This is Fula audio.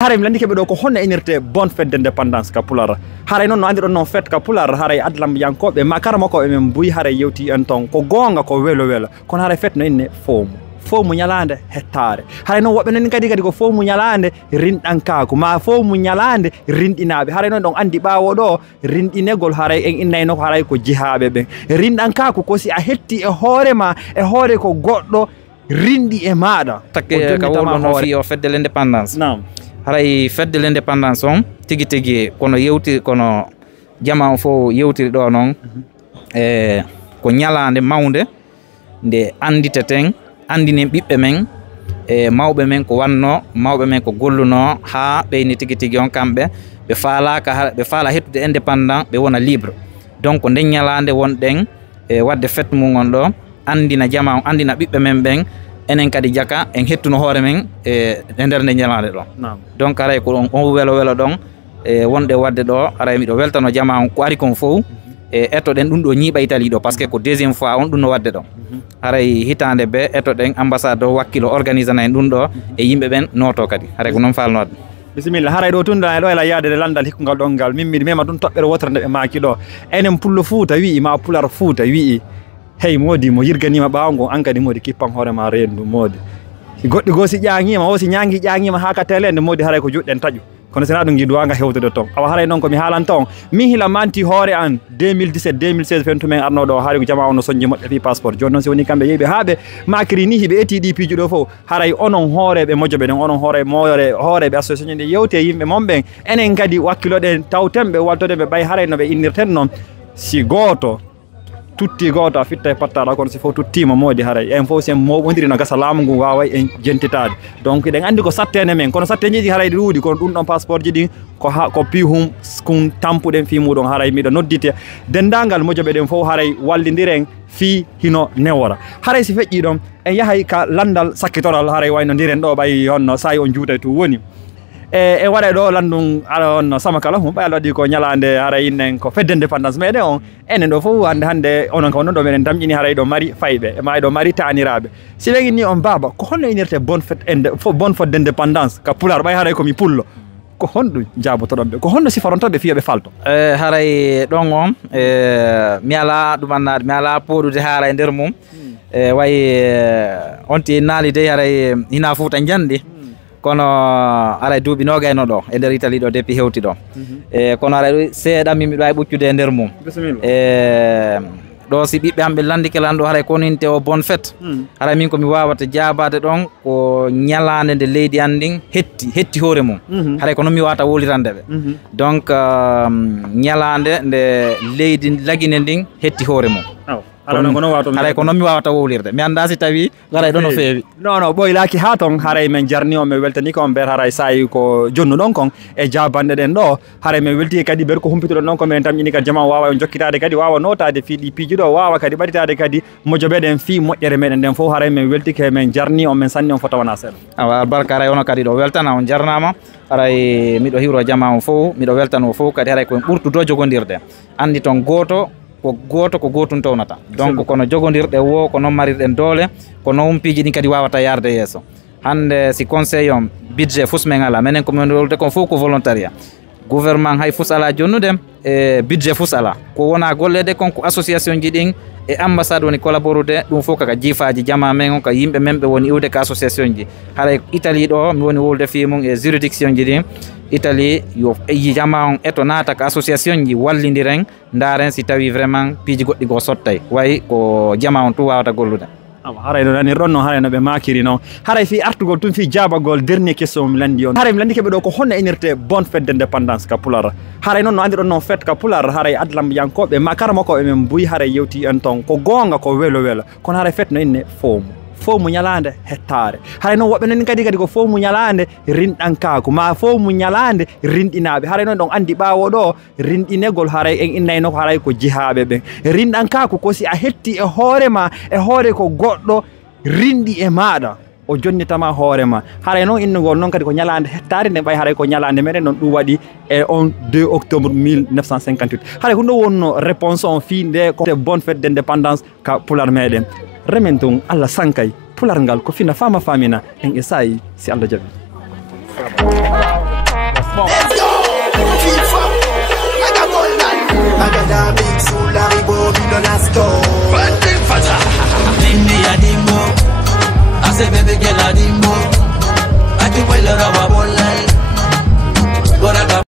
Haray landi keɓe ɗo ko honno inirte bonne fête d'indépendance ka pulara haray noon no andi ɗon noon fête ka pular haray adlam yankoɓe makara makko men mbuyi haray yewti en ton ko gonga ko welo welo kono haray fête no inne fomu ñalande hettare haray noon woɓɓe nani kadi ko fomu ñalande rinɗankaku ma fomu ñalande rinɗinaɓe haray noon ɗon andi ɓawo ɗo rinɗinegol haray en innayno ko haray ko jihaɓe ɓen rinɗankaku ko si a hetti e hoorema e hoore ko goɗɗo rinɗi e maɗa takke ka wolɗo no fi o fête de l'indépendance haray fête de l'indépendance on tigi tigi kono yewti kono jama on fo yewtiri ɗo noon e ko ñalande mawde nde anditeten andinen ɓiɓɓe men e mawɓe men ko wanno mawɓe men ko golluno ha ɓeyni tigi tigi on kamɓe ɓe faala hettude indépendant ɓe wona libre donc nden ñalande wonɗen e wadde fête mum on ɗo andina jama on andina ɓiɓɓe men ɓen enen kadi jaka en hettuno hoore men e nder nde ñalande ɗo donc aray ko on welo welo ɗon e wonde wadde ɗo aray miɗo weltano jama on ko ari kon fof e ettoɗen ɗum ɗo ñiiɓa Italie ɗo par ce que ko deuxiéme fois on ɗum no wadde ɗo haray hitande be ettoɗen ambassade o wakkilo organise na en ɗum ɗo e yimɓe ɓen noto kadi haray ko noon falnode bisimilla haray ɗo tunda ɗo ela yaade nde landal hikkugal ɗon ngal min miɗi mema ɗum toɓɓere wotere nde ɓe maaki ɗo enen pullo Fouta wii ma pular Fouta wii hey modi mo yirganima ɓawo ngo an kadi modi kippan hoorema rendu modi goɗɗi goo si ƴaŋima o si ñangui ƴaŋima ha ka telende modi haray ko juɗɗen taƴu kono sena ɗum guiduwanga hewtude toon awa haray noon komi haalanta on min hila manti hoore an 2017 2016 fentumen arnoɗo haray ko jama on no soñji moƴƴe fi passeport joni noon si woni kamɓe yeeɓe haaɓe makiri ni hiɓe eti ɗi piiji ɗo fof haray onon hooreɓe mojoɓe ɗen onon hooreɓe association ɗe yewte yimɓe monɓen enen kadi wakkiloɗen tawtenɓe waltodeɓe ɓay haray noɓe innirten noon si goto tutti goto a fitta e pattaɗa kono si fof tuttima modi haray en fof sen moɓodiri no gasa laamu ngu waway en jentitade donc eɗen andi ko sattene men kono satteji ɗi haray ɗi ruudi kono ɗum ɗon passeport ji ɗin ko pihum kun tampuɗen fi muɗon haray miɗo noddite dendagal mojoɓe ɗen fof haray wallidiren fi hino newora haray si feƴƴi ɗon en yahay ka landal sakkitoral haray wayno ndiren ɗo ɓay honno sayi on juutay to woni e waɗa ɗo landum on sama kala hum ɓayal waɗi ko ñalande haray innen ko fête d'indépendance meɗen on enen ɗo fof hande onon ko ɗo meɗen tamƴini haray ɗo mari fayɓe ma ɗo mari taniraɓe si ɓe ni on baba ko honno inirte bonne fête d'indépendance ka pular ɓay haray komi pullo ko honɗum jabotoɗon ɓe ko honno sifarontoɓe fiyoɓe falto haray ɗon on mi ala ɗumannade mi ala poɗude haara e nder mum wayi on ti naali de haray hina Fouta janɗi kono aray duuɓi nogayno ɗo e nder Italie ɗo depuis hewti ɗo e kono aray seeɗa min miɗo wawi ɓuccude e nder mum e ɗo si ɓiɓɓe hamɓe landike lan ɗo haray koninte o bonne fête haray min komi wawata jabade ɗon ko ñalande nde leydi an ɗin hetti hoore mum haray ko noon mi wawata wolirandeɓe donc ñalande nde leydi laguine ndin hetti hoore mum haray ko noon mi wawata wowlirde mi anda si tawi haray ɗo no feewi non ɓoylaki ha toon haray min jarni on mi weltani ko on ber haray sayi ko jonnuɗon kon e jabanɗe ɗen ɗo haray min welti kadi ber ko humpitoɗon ɗon ko min tamƴini kadi jama wawa on jokkitade kadi wawa notade fiiɗi piiji ɗo wawa kadi ɓaɗitade kadi mojoɓeɗen fi moƴƴere meɗen ɗen fof haray min weltike min jarni on min sanni on fota wona seeɗa awa albarka haray ono kadi ɗo weltana on jarnama haray miɗo hiwro jama on fof miɗo weltano fof kadi haray koye ɓurtudo jogodirde andi toon goto ko gotum townata donc kono jogodirɗe wo ko noon marirɗen doole ko noon piiji ɗin kadi wawata yarde yesso hande si conseil on budget fus men ala minen komin wolde kon fof ko volontariat gouvernement hay fus ala jonnude e budget fus ala ko wona gollede kon ko association ji ɗin e ambassade woni collaborude ɗum fof kaka jiifaji jama men on ka yimɓe men ɓe woni iwde ka association ji haray Italie ɗo mi woni wolde fi mum e juridiction ji ɗin Italie yo jama on eto naata ka association ji wallidiren daren si tawi vraiment piiji goɗɗi go sottay wayi ko jama on tu wawata gollude haray no nani ronno haray no ɓe makiri noon haray fi artugol tun fi jabagol dernier question mi landi on haray mi landi keɓe ɗo ko honno inirte bonne fête d'indépendance ka pular haray noon no andi ɗon noon fête ka pular haray adlam yankoɓe makara makkoɓe men mbuyi haray yewti en ton ko gonga ko welo welo kono haray fête no inne fomu ñalande hettare haray noon woɓɓe nani kadi ko fomu ñalande rinɗankaku ma fomu ñalande rinɗinaɓe haray noon ɗon andi ɓawo ɗo rinɗinegol haray en innayno ko haray ko jihaɓe ɓen rinɗankaku ko si a hetti e hoorema e hoore ko goɗɗo rinɗi e maɗa o jonnitama hoorema haray noon innugol noon kadi ko ñalande hettare nde ɓay haray ko ñalande meɗen noon ɗum waɗi e on 2 octobre 1958 haray ko ɗum wonno réponse on fi nde ko bonne fête d'indépendance ka pular meɗen remen tun Allah sankay pular ngal ko fina fama famina en e sayi si Allah jaɓi